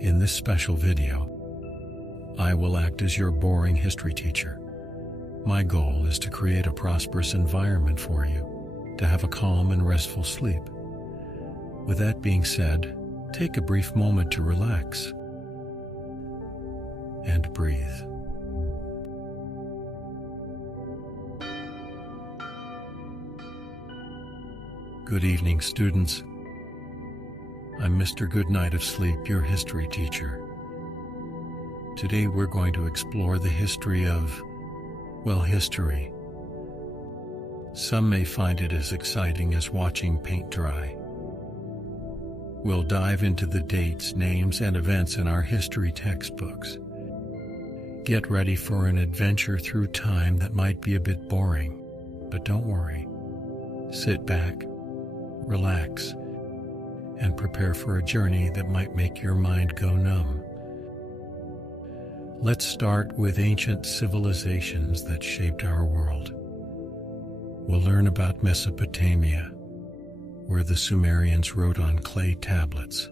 In this special video, I will act as your boring history teacher. My goal is to create a prosperous environment for you, to have a calm and restful sleep. With that being said, take a brief moment to relax and breathe. Good evening, students. I'm Mr. Goodnight of Sleep, your history teacher. Today we're going to explore the history of, history. Some may find it as exciting as watching paint dry. We'll dive into the dates, names, and events in our history textbooks. Get ready for an adventure through time that might be a bit boring, but don't worry. Sit back, relax, and prepare for a journey that might make your mind go numb. Let's start with ancient civilizations that shaped our world. We'll learn about Mesopotamia, where the Sumerians wrote on clay tablets,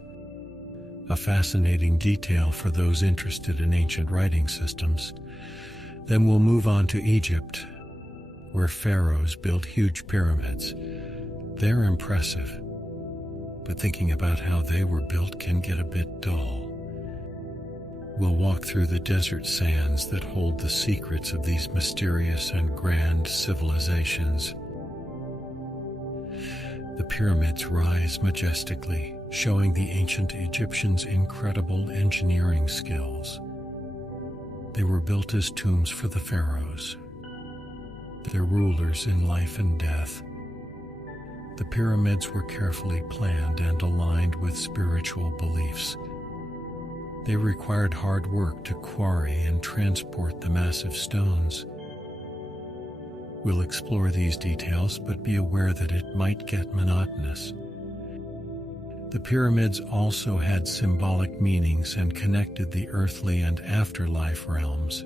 a fascinating detail for those interested in ancient writing systems. Then we'll move on to Egypt, where pharaohs built huge pyramids. They're impressive, but thinking about how they were built can get a bit dull. We'll walk through the desert sands that hold the secrets of these mysterious and grand civilizations. The pyramids rise majestically, showing the ancient Egyptians' incredible engineering skills. They were built as tombs for the pharaohs, their rulers in life and death. The pyramids were carefully planned and aligned with spiritual beliefs. They required hard work to quarry and transport the massive stones. We'll explore these details, but be aware that it might get monotonous. The pyramids also had symbolic meanings and connected the earthly and afterlife realms.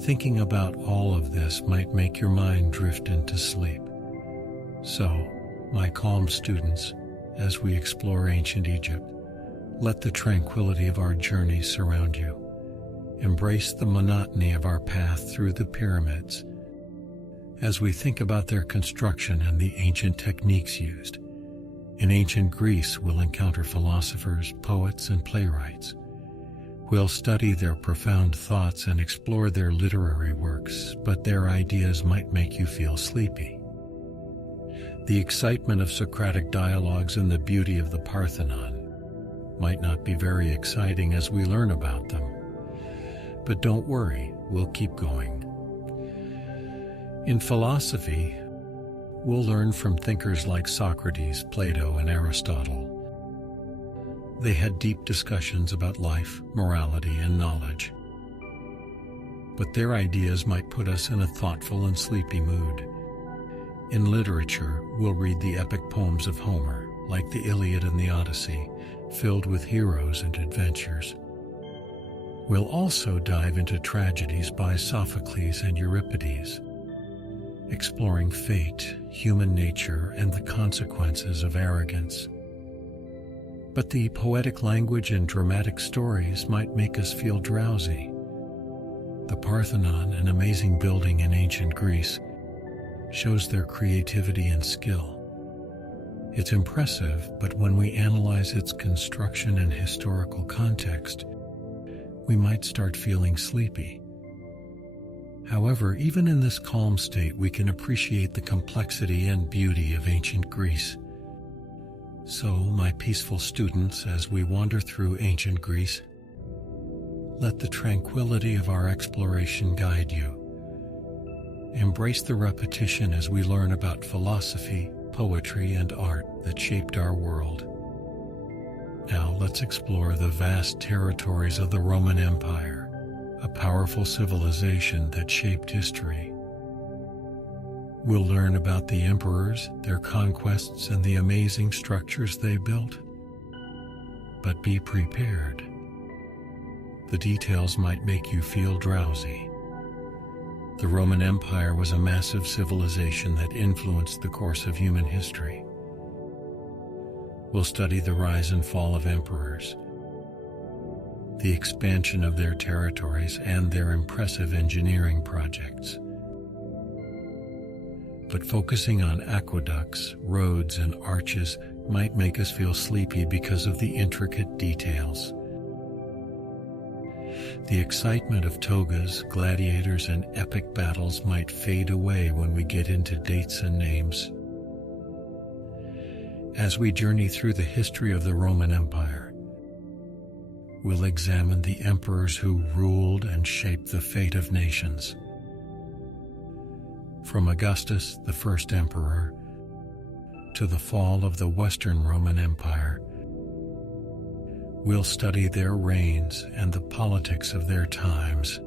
Thinking about all of this might make your mind drift into sleep. So, my calm students, as we explore ancient Egypt, let the tranquility of our journey surround you. Embrace the monotony of our path through the pyramids. As we think about their construction and the ancient techniques used, in ancient Greece we'll encounter philosophers, poets, and playwrights. We'll study their profound thoughts and explore their literary works, but their ideas might make you feel sleepy. The excitement of Socratic dialogues and the beauty of the Parthenon might not be very exciting as we learn about them. But don't worry, we'll keep going. In philosophy, we'll learn from thinkers like Socrates, Plato, and Aristotle. They had deep discussions about life, morality, and knowledge. But their ideas might put us in a thoughtful and sleepy mood. In literature, we'll read the epic poems of Homer, like the Iliad and the Odyssey, filled with heroes and adventures. We'll also dive into tragedies by Sophocles and Euripides, exploring fate, human nature, and the consequences of arrogance. But the poetic language and dramatic stories might make us feel drowsy. The Parthenon, an amazing building in ancient Greece, shows their creativity and skill. It's impressive, but when we analyze its construction and historical context, we might start feeling sleepy. However, even in this calm state, we can appreciate the complexity and beauty of ancient Greece. So, my peaceful students, as we wander through ancient Greece, let the tranquility of our exploration guide you. Embrace the repetition as we learn about philosophy, poetry, and art that shaped our world. Now let's explore the vast territories of the Roman Empire, a powerful civilization that shaped history. We'll learn about the emperors, their conquests, and the amazing structures they built. But be prepared. The details might make you feel drowsy. The Roman Empire was a massive civilization that influenced the course of human history. We'll study the rise and fall of emperors, the expansion of their territories, and their impressive engineering projects. But focusing on aqueducts, roads, and arches might make us feel sleepy because of the intricate details. The excitement of togas, gladiators, and epic battles might fade away when we get into dates and names. As we journey through the history of the Roman Empire, we'll examine the emperors who ruled and shaped the fate of nations. From Augustus, the first emperor, to the fall of the Western Roman Empire, we'll study their reigns and the politics of their times.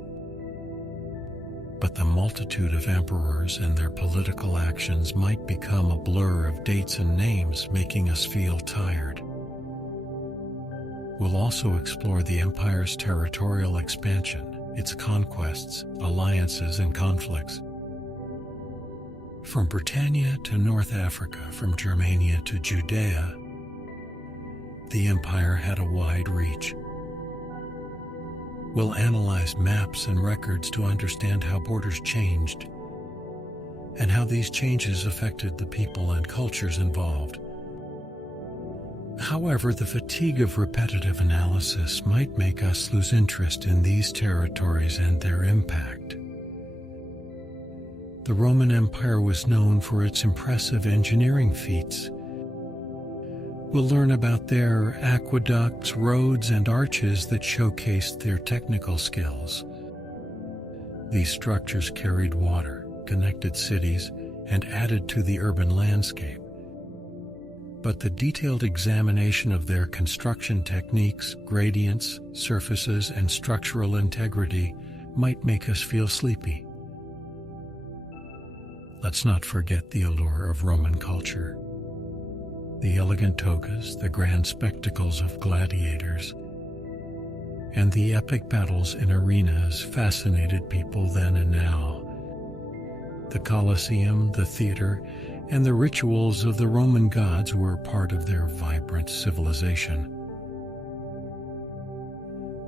But the multitude of emperors and their political actions might become a blur of dates and names, making us feel tired. We'll also explore the empire's territorial expansion, its conquests, alliances, and conflicts. From Britannia to North Africa, from Germania to Judea, the empire had a wide reach. We'll analyze maps and records to understand how borders changed and how these changes affected the people and cultures involved. However, the fatigue of repetitive analysis might make us lose interest in these territories and their impact. The Roman Empire was known for its impressive engineering feats. We'll learn about their aqueducts, roads, and arches that showcased their technical skills. These structures carried water, connected cities, and added to the urban landscape. But the detailed examination of their construction techniques, gradients, surfaces, and structural integrity might make us feel sleepy. Let's not forget the allure of Roman culture. The elegant togas, the grand spectacles of gladiators, and the epic battles in arenas fascinated people then and now. The Colosseum, the theater, and the rituals of the Roman gods were part of their vibrant civilization.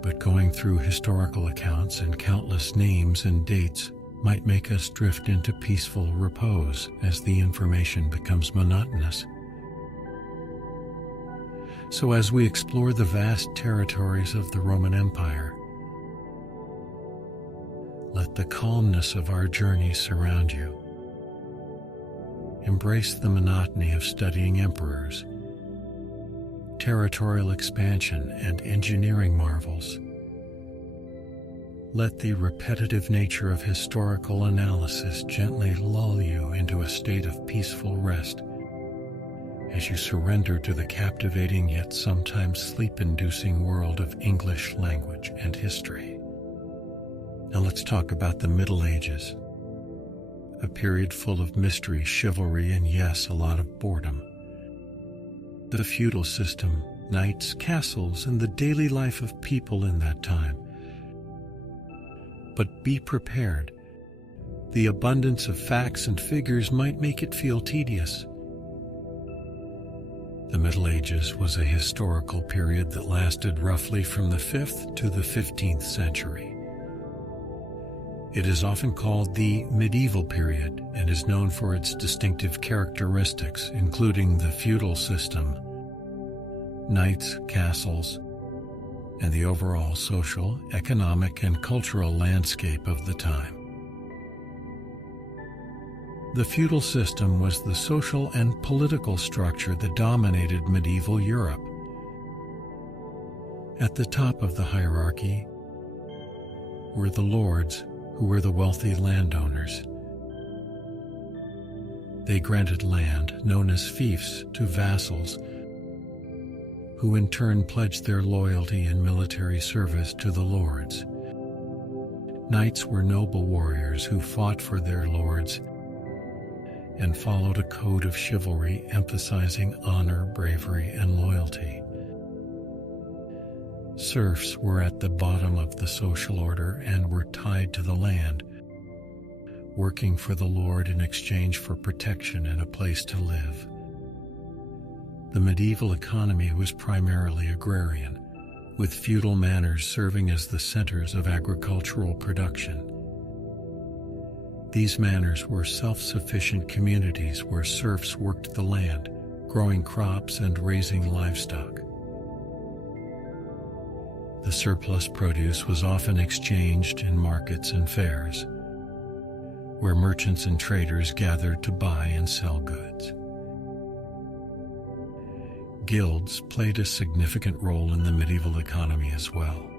But going through historical accounts and countless names and dates might make us drift into peaceful repose as the information becomes monotonous. So as we explore the vast territories of the Roman Empire, let the calmness of our journey surround you. Embrace the monotony of studying emperors, territorial expansion, and engineering marvels. Let the repetitive nature of historical analysis gently lull you into a state of peaceful rest as you surrender to the captivating yet sometimes sleep-inducing world of English language and history. Now let's talk about the Middle Ages, a period full of mystery, chivalry, and yes, a lot of boredom. The feudal system, knights, castles, and the daily life of people in that time. But be prepared. The abundance of facts and figures might make it feel tedious. The Middle Ages was a historical period that lasted roughly from the 5th to the 15th century. It is often called the medieval period and is known for its distinctive characteristics, including the feudal system, knights, castles, and the overall social, economic, and cultural landscape of the time. The feudal system was the social and political structure that dominated medieval Europe. At the top of the hierarchy were the lords, who were the wealthy landowners. They granted land, known as fiefs, to vassals, who in turn pledged their loyalty and military service to the lords. Knights were noble warriors who fought for their lords and followed a code of chivalry emphasizing honor, bravery, and loyalty. Serfs were at the bottom of the social order and were tied to the land, working for the lord in exchange for protection and a place to live. The medieval economy was primarily agrarian, with feudal manors serving as the centers of agricultural production. These manors were self-sufficient communities where serfs worked the land, growing crops and raising livestock. The surplus produce was often exchanged in markets and fairs, where merchants and traders gathered to buy and sell goods. Guilds played a significant role in the medieval economy as well.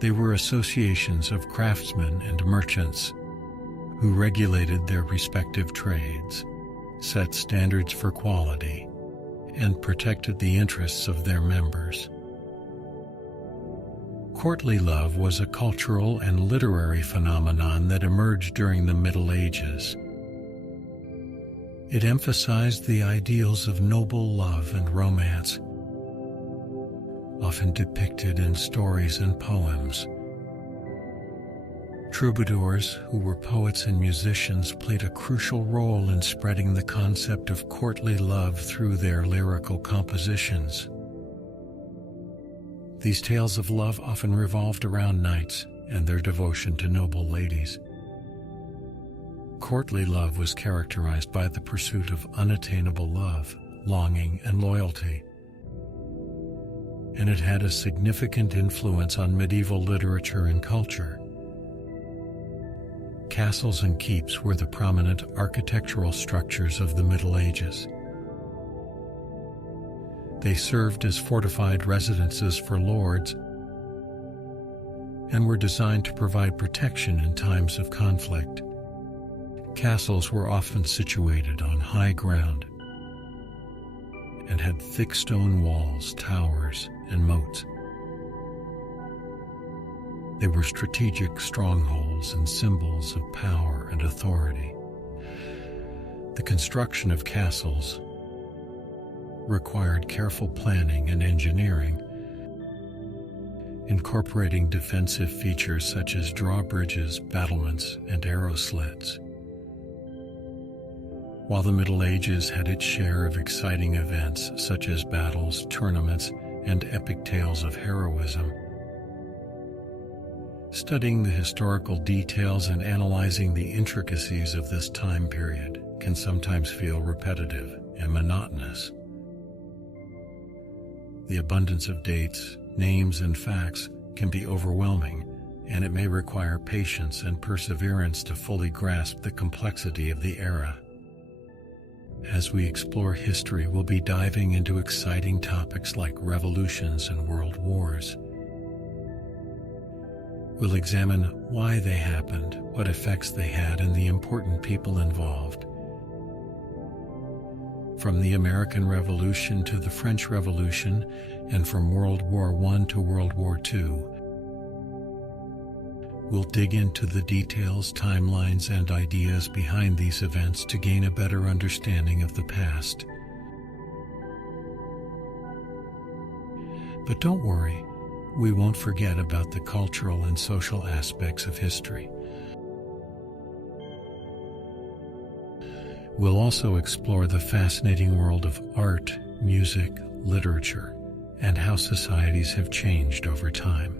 They were associations of craftsmen and merchants who regulated their respective trades, set standards for quality, and protected the interests of their members. Courtly love was a cultural and literary phenomenon that emerged during the Middle Ages. It emphasized the ideals of noble love and romance, often depicted in stories and poems. Troubadours, who were poets and musicians, played a crucial role in spreading the concept of courtly love through their lyrical compositions. These tales of love often revolved around knights and their devotion to noble ladies. Courtly love was characterized by the pursuit of unattainable love, longing, and loyalty, and it had a significant influence on medieval literature and culture. Castles and keeps were the prominent architectural structures of the Middle Ages. They served as fortified residences for lords and were designed to provide protection in times of conflict. Castles were often situated on high ground and had thick stone walls, towers, and moats. They were strategic strongholds and symbols of power and authority. The construction of castles required careful planning and engineering, incorporating defensive features such as drawbridges, battlements, and arrow sleds. While the Middle Ages had its share of exciting events such as battles, tournaments, and epic tales of heroism, studying the historical details and analyzing the intricacies of this time period can sometimes feel repetitive and monotonous. The abundance of dates, names, and facts can be overwhelming, and it may require patience and perseverance to fully grasp the complexity of the era. As we explore history, we'll be diving into exciting topics like revolutions and world wars. We'll examine why they happened, what effects they had, and the important people involved. From the American Revolution to the French Revolution, and from World War I to World War II, we'll dig into the details, timelines, and ideas behind these events to gain a better understanding of the past. But don't worry, we won't forget about the cultural and social aspects of history. We'll also explore the fascinating world of art, music, literature, and how societies have changed over time.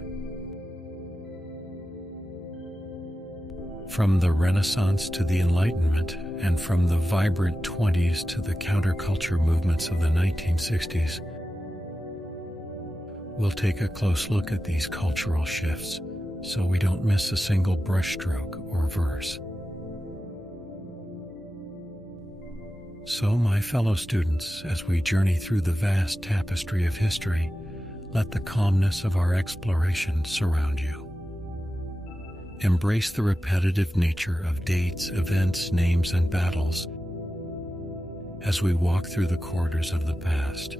From the Renaissance to the Enlightenment, and from the vibrant 20s to the counterculture movements of the 1960s, we'll take a close look at these cultural shifts so we don't miss a single brushstroke or verse. So, my fellow students, as we journey through the vast tapestry of history, let the calmness of our exploration surround you. Embrace the repetitive nature of dates, events, names, and battles as we walk through the corridors of the past.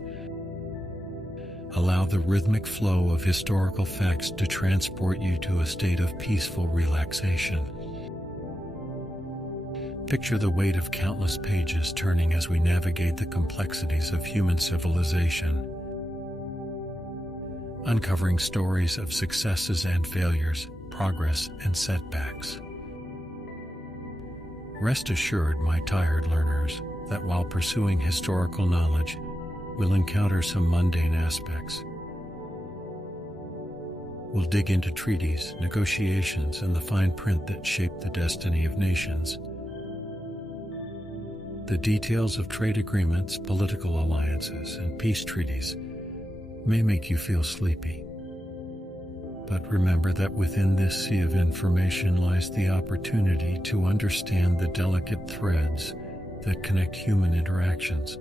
Allow the rhythmic flow of historical facts to transport you to a state of peaceful relaxation. Picture the weight of countless pages turning as we navigate the complexities of human civilization, uncovering stories of successes and failures, progress and setbacks. Rest assured, my tired learners, that while pursuing historical knowledge, we'll encounter some mundane aspects, We'll dig into treaties, negotiations, and the fine print that shaped the destiny of nations. The details of trade agreements, political alliances, and peace treaties may make you feel sleepy. But remember that within this sea of information lies the opportunity to understand the delicate threads that connect human interactions.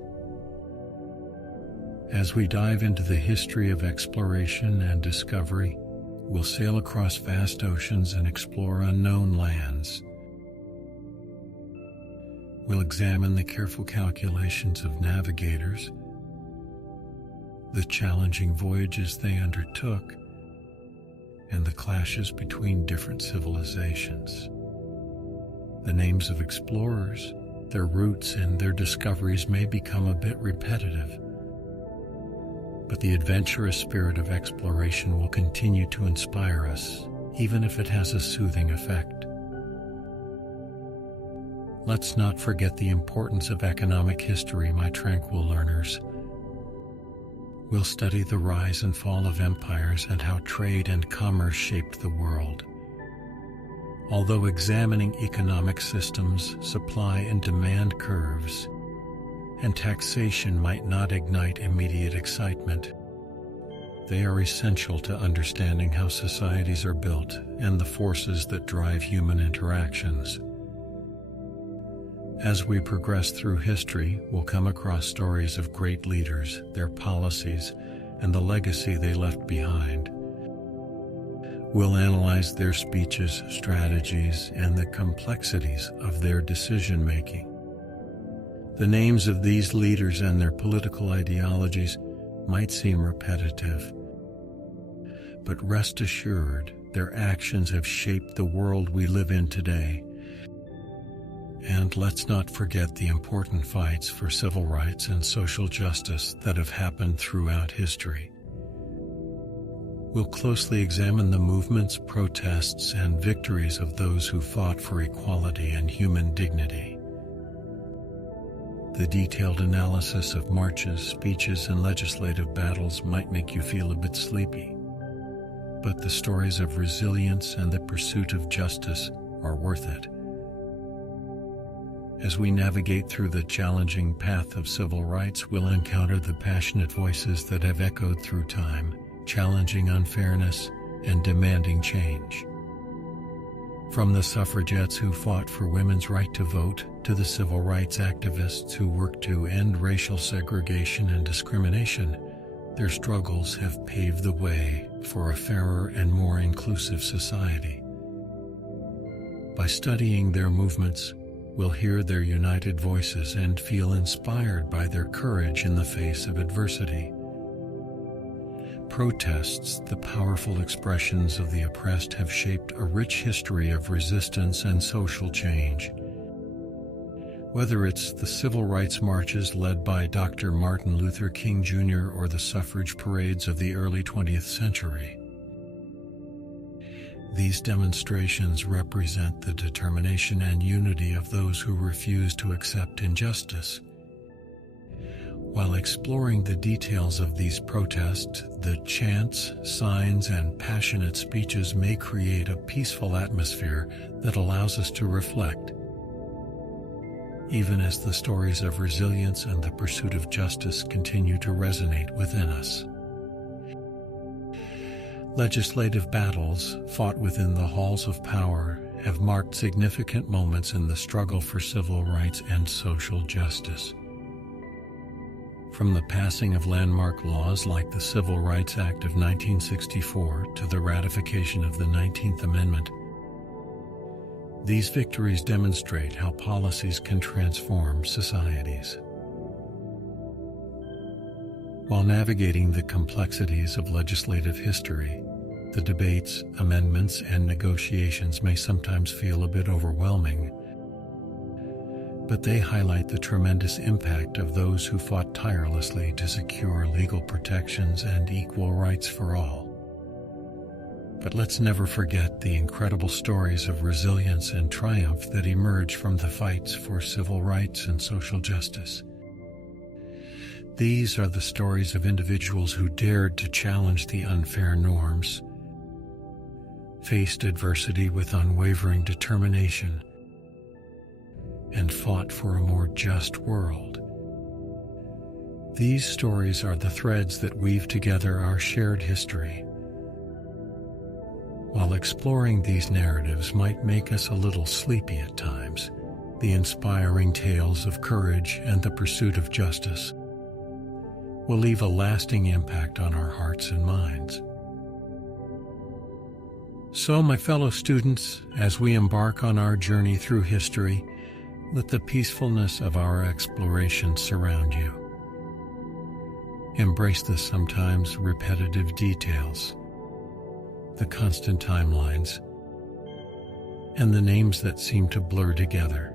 As we dive into the history of exploration and discovery, we'll sail across vast oceans and explore unknown lands. We'll examine the careful calculations of navigators, the challenging voyages they undertook, and the clashes between different civilizations. The names of explorers, their routes, and their discoveries may become a bit repetitive, but the adventurous spirit of exploration will continue to inspire us, even if it has a soothing effect. Let's not forget the importance of economic history, my tranquil learners. We'll study the rise and fall of empires and how trade and commerce shaped the world. Although examining economic systems, supply and demand curves, and taxation might not ignite immediate excitement, they are essential to understanding how societies are built and the forces that drive human interactions. As we progress through history, we'll come across stories of great leaders, their policies, and the legacy they left behind. We'll analyze their speeches, strategies, and the complexities of their decision-making. The names of these leaders and their political ideologies might seem repetitive, but rest assured, their actions have shaped the world we live in today. And let's not forget the important fights for civil rights and social justice that have happened throughout history. We'll closely examine the movements, protests, and victories of those who fought for equality and human dignity. The detailed analysis of marches, speeches, and legislative battles might make you feel a bit sleepy, but the stories of resilience and the pursuit of justice are worth it. As we navigate through the challenging path of civil rights, we'll encounter the passionate voices that have echoed through time, challenging unfairness and demanding change. From the suffragettes who fought for women's right to vote to the civil rights activists who worked to end racial segregation and discrimination, their struggles have paved the way for a fairer and more inclusive society. By studying their movements, we'll hear their united voices and feel inspired by their courage in the face of adversity. Protests, the powerful expressions of the oppressed, have shaped a rich history of resistance and social change. Whether it's the civil rights marches led by Dr. Martin Luther King Jr. or the suffrage parades of the early 20th century, these demonstrations represent the determination and unity of those who refuse to accept injustice. While exploring the details of these protests, the chants, signs, and passionate speeches may create a peaceful atmosphere that allows us to reflect, even as the stories of resilience and the pursuit of justice continue to resonate within us. Legislative battles fought within the halls of power have marked significant moments in the struggle for civil rights and social justice. From the passing of landmark laws like the Civil Rights Act of 1964 to the ratification of the 19th Amendment, these victories demonstrate how policies can transform societies. While navigating the complexities of legislative history, the debates, amendments, and negotiations may sometimes feel a bit overwhelming, but they highlight the tremendous impact of those who fought tirelessly to secure legal protections and equal rights for all. But let's never forget the incredible stories of resilience and triumph that emerge from the fights for civil rights and social justice. These are the stories of individuals who dared to challenge the unfair norms, faced adversity with unwavering determination, and fought for a more just world. These stories are the threads that weave together our shared history. While exploring these narratives might make us a little sleepy at times, the inspiring tales of courage and the pursuit of justice will leave a lasting impact on our hearts and minds. So, my fellow students, as we embark on our journey through history, let the peacefulness of our exploration surround you. Embrace the sometimes repetitive details, the constant timelines, and the names that seem to blur together.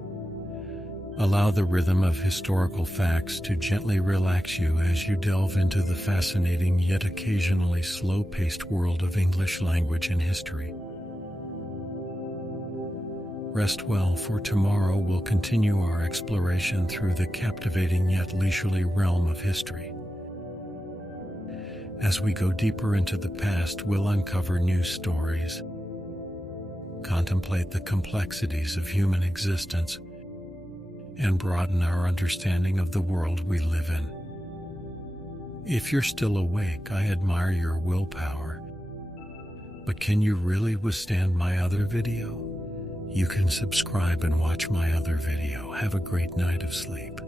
Allow the rhythm of historical facts to gently relax you as you delve into the fascinating yet occasionally slow-paced world of English language and history. Rest well, for tomorrow we'll continue our exploration through the captivating yet leisurely realm of history. As we go deeper into the past, we'll uncover new stories, contemplate the complexities of human existence, and broaden our understanding of the world we live in. If you're still awake, I admire your willpower. But can you really withstand my other video? You can subscribe and watch my other video. Have a great night of sleep.